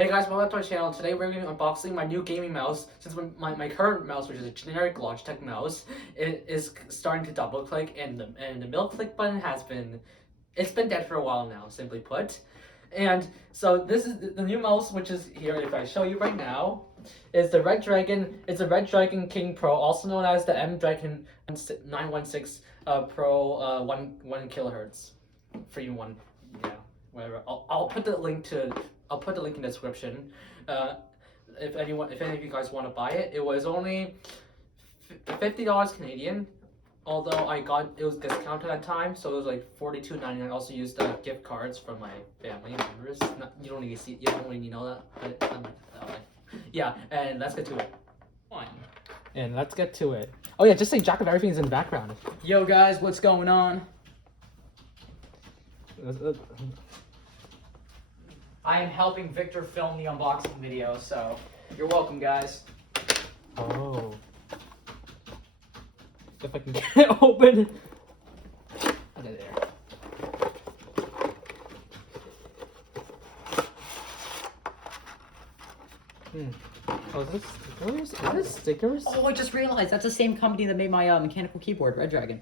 Hey guys, welcome back to our channel. Today we're going to be unboxing my new gaming mouse. Since my current mouse, which is a generic Logitech mouse, it is starting to double click, and the middle click button it's been dead for a while now, simply put. And so this is the new mouse, which is here. If I show you right now, is the Redragon. It's a Redragon King Pro, also known as the M916 Pro 1 kilohertz, 3-in-1. Yeah, whatever. I'll put the link to. I'll put the link in the description. If any of you guys want to buy it, it was only $50 Canadian. Although it was discounted at the time, so it was like $42.99. I also used gift cards from my family members. You don't really need to know that, but I'm like that way. Yeah, and let's get to it. And let's get to it. Oh yeah, just say Jack of Everything's in the background. Yo guys, what's going on? I am helping Victor film the unboxing video, so you're welcome, guys. Oh. If I can get it open. Okay, there. Oh, is this stickers? What is stickers? Oh, I just realized that's the same company that made my mechanical keyboard, Redragon.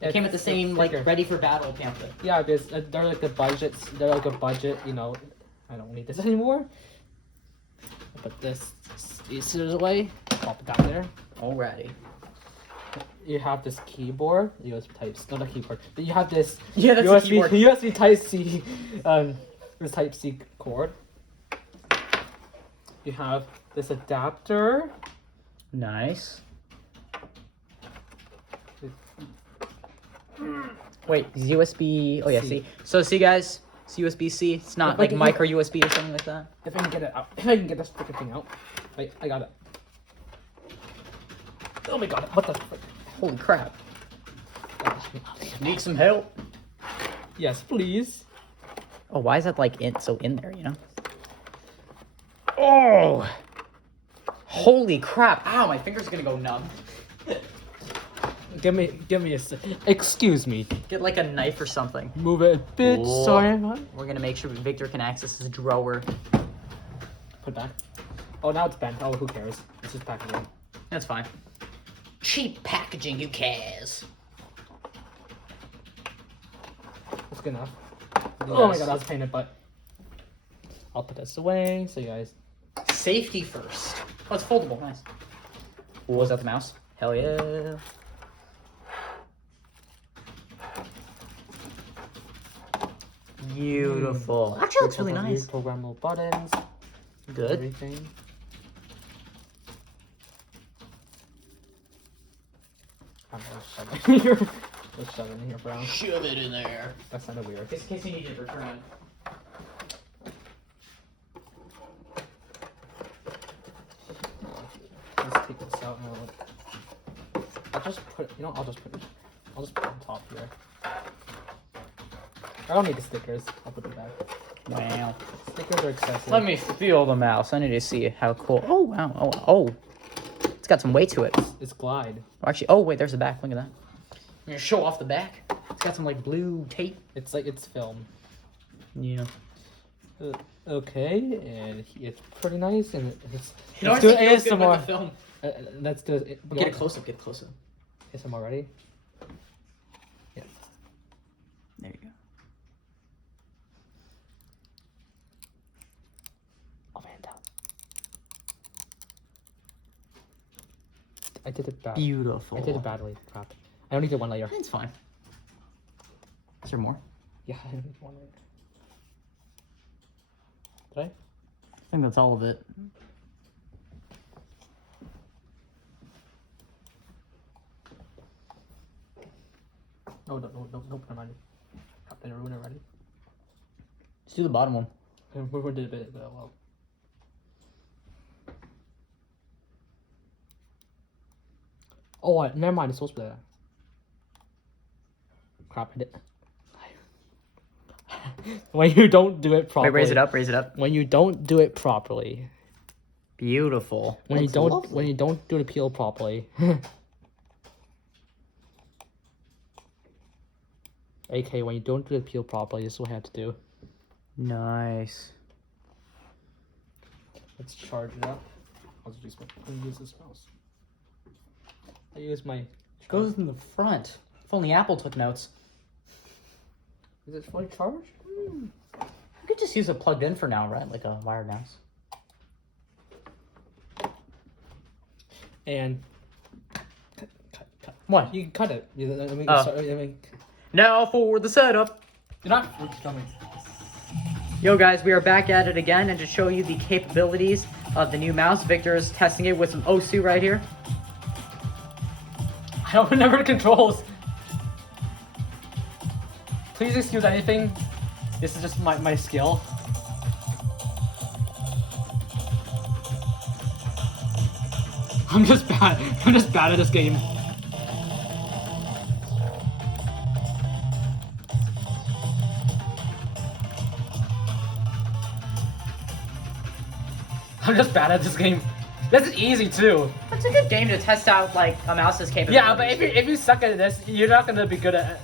It came with the same like ready for battle pamphlet. Yeah, because they're like a budget. They're like a budget. You know, I don't need this anymore. I'll put this scissors away. Pop it down there. Alrighty. You have this keyboard, USB Type-C, not a keyboard, but you have this that's USB Type-C, this Type-C cord. You have this adapter. Nice. Wait, USB. Oh yeah, see. So see, guys, it's USB-C. It's not like micro USB or something like that. If I can get it out, if I can get this freaking thing out, wait, I got it. Oh my god, what the frick? Holy crap! Need some help? Yes, please. Oh, why is that like so in there? You know? Oh! Holy crap! Ow, my finger's gonna go numb. Give me a excuse me. Get like a knife or something. Move it a bit. Whoa. Sorry. We're gonna make sure Victor can access his drawer. Put back. Oh, now it's bent. Oh, who cares? It's just packaging. That's fine. Cheap packaging, who cares? That's good enough. Yes. Oh my god, that was painted, but I'll put this away so you guys. Safety first. Oh, it's foldable. Nice. Oh, was that the mouse? Hell yeah. Beautiful. Actually, looks really nice. Programmable buttons. Good. Everything. I'm gonna shove it in here. Just shove it in here, bro. Shove it in there. That sounded weird. Just in case you need to return it. Let's take this out and I'll just put it, I'll just put it on top here. I don't need the stickers. I'll put it back. Wow. Stickers are excessive. Let me feel the mouse. I need to see how cool. Oh, wow. Oh. It's got some weight to it. It's glide. Actually, oh, wait, there's the back. Look at that. I'm going to show off the back. It's got some, like, blue tape. It's like, it's film. Yeah. Okay, and it's pretty nice, and it's... Let's do ASMR. Film. Let's do it. Get it close up, get close up. ASMR ready? Yeah. There you go. I'll hand out. I did it bad. Beautiful. I did it badly. Crap. I only did one layer. It's fine. Is there more? Yeah, I only did one layer. Did I? I think that's all of it. No, never mind. Crap, did I ruin it already? Let's do the bottom one. We did a bit, but well. Oh, never mind. It's supposed to be there. Crap, I did. When you don't do it properly. Wait, raise it up, raise it up. When you don't do it properly. Beautiful. When you don't do the peel properly. AK, when you don't do the peel properly, this is what I have to do. Nice. Let's charge it up. I'll just use this mouse. I use my. It goes in the front. If only Apple took notes. Is it fully charged? You could just use it plugged in for now, right? Like a wired mouse. And cut. What? You can cut it. I mean, Oh. sorry, I mean, Now for the setup. you're not coming. Yo guys, we are back at it again, and to show you the capabilities of the new mouse, Victor is testing it with some Osu right here. I don't remember the controls. Please excuse anything. This is just my skill. I'm just bad. I'm just bad at this game. I'm just bad at this game. This is easy too. It's a good game to test out, like, a mouse's capabilities. Yeah, but if you suck at this, you're not gonna be good at it.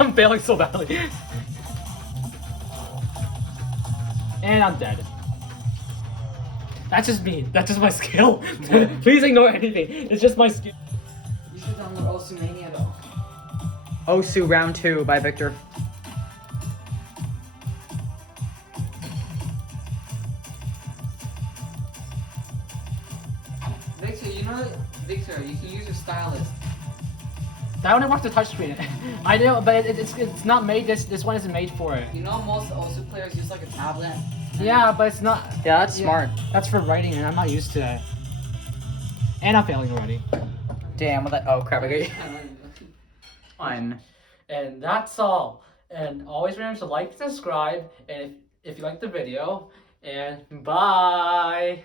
I'm failing so badly. And I'm dead. That's just me. That's just my skill. Please ignore anything. It's just my skill. You should download Osu Mania though. Osu Round 2 by Victor. Victor, you can use your stylus. That only works to touchscreen. I know, but it's not made. This one isn't made for it. You know most Osu players use like a tablet. Yeah, but it's not. Yeah, that's smart. That's for writing, and I'm not used to that. And I'm failing already. Damn, what that? Oh crap, I got you. Fun. And that's all. And always remember to like, subscribe, and if you like the video, and bye.